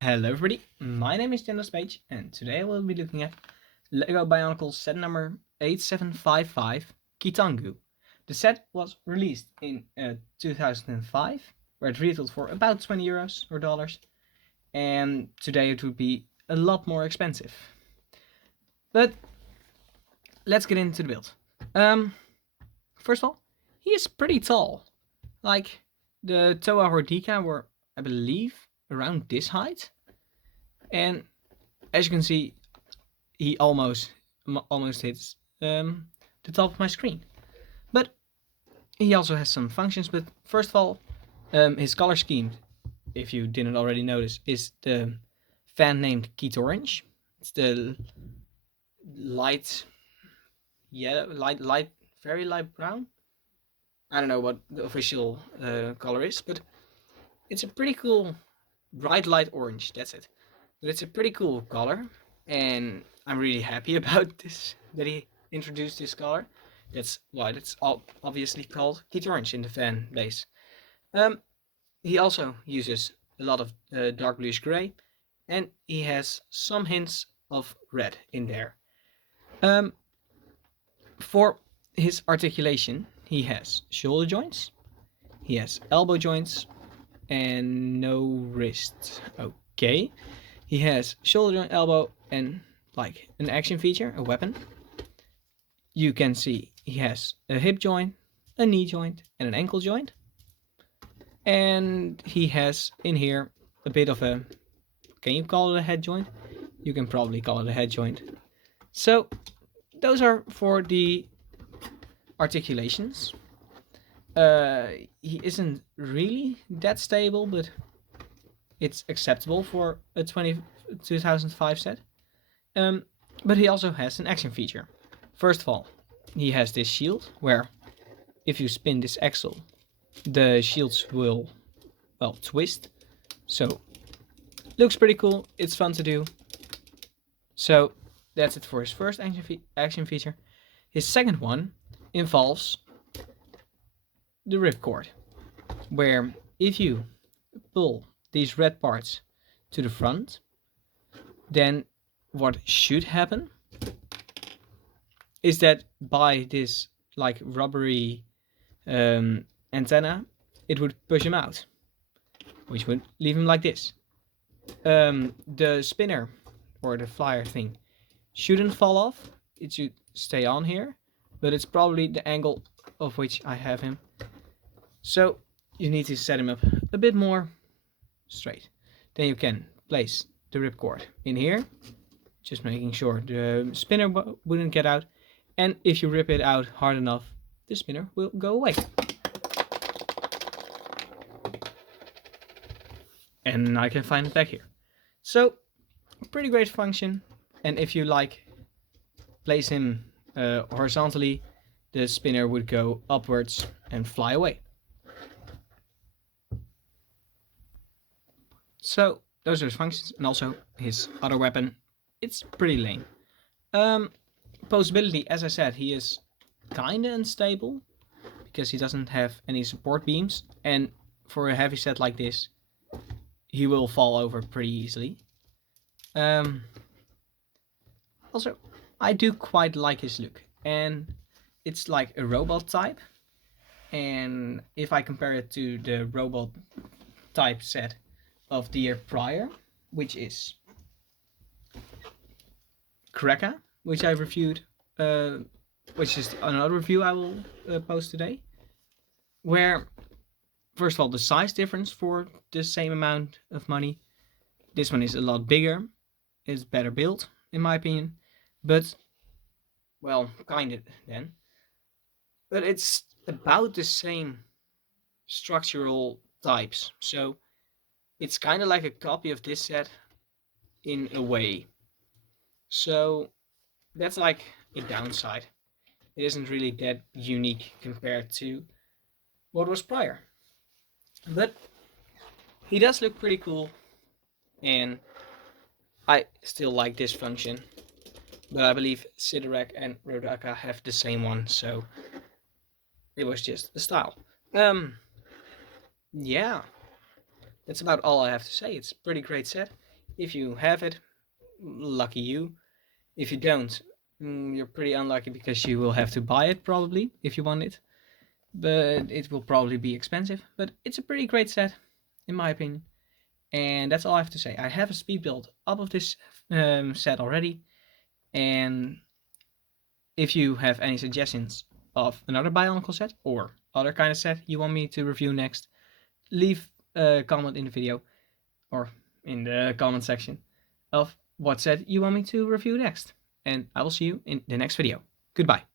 Hello everybody, my name is Jendos Page and today I will be looking at LEGO Bionicle set number 8755 Keetongu. The set was released in 2005 where it retailed for about 20 euros or dollars, and today it would be a lot more expensive. But let's get into the build. First of all, he is pretty tall. Like the Toa Hordika were, I believe, around this height. And as you can see, he almost hits the top of my screen. But he also has some functions. But first of all, his color scheme, if you didn't already notice, is the fan named Keetorange. It's the light yellow, very light brown. I don't know what the official color is, but it's a pretty cool bright light orange. That's it. But it's a pretty cool color, and I'm really happy about this, that he introduced this color. That's why it's obviously called Keetorange in the fan base. Um, he also uses a lot of dark bluish gray, and he has some hints of red in there. Um, for his articulation, he has shoulder joints, he has elbow joints, and no wrist. Okay. He has shoulder joint, elbow, and like an action feature, a weapon. You can see he has a hip joint, a knee joint, and an ankle joint. And he has in here a bit of a, can you call it a head joint? You can probably call it a head joint. So those are for the articulations. He isn't really that stable, but it's acceptable for a 2005 set. But he also has an action feature. First of all, he has this shield where if you spin this axle, the shields will, well, twist. So looks pretty cool. It's fun to do. So that's it for his first action feature. His second one involves the ripcord, where if you pull these red parts to the front, then what should happen is that by this like rubbery antenna, it would push him out, which would leave him like this. The spinner or the flyer thing shouldn't fall off. It should stay on here, but it's probably the angle of which I have him. So you need to set him up a bit more straight. Then you can place the ripcord in here, just making sure the spinner wouldn't get out. And if you rip it out hard enough, the spinner will go away. And I can find it back here. So, pretty great function. And if you like place him horizontally, the spinner would go upwards and fly away. So those are his functions, and also his other weapon. It's pretty lame. Posability, as I said, he is kinda unstable because he doesn't have any support beams, and for a heavy set like this, he will fall over pretty easily. Also, I do quite like his look, and it's like a robot type. And if I compare it to the robot type set of the year prior, which is Kreka, which I reviewed, which is another review I will post today, where first of all the size difference for the same amount of money, this one is a lot bigger, it's better built in my opinion, but well, kind of then, but it's about the same structural types, so it's kind of like a copy of this set in a way. So that's like a downside. It isn't really that unique compared to what was prior. But he does look pretty cool, and I still like this function. But I believe Sidorak and Rodaka have the same one, so it was just a style. Yeah, that's about all I have to say. It's a pretty great set. If you have it, lucky you. If you don't, you're pretty unlucky because you will have to buy it probably if you want it. But it will probably be expensive. But it's a pretty great set, in my opinion. And that's all I have to say. I have a speed build up of this set already. And if you have any suggestions of another Bionicle set or other kind of set you want me to review next, leave a comment in the video or in the comment section of what set you want me to review next. And I will see you in the next video. Goodbye.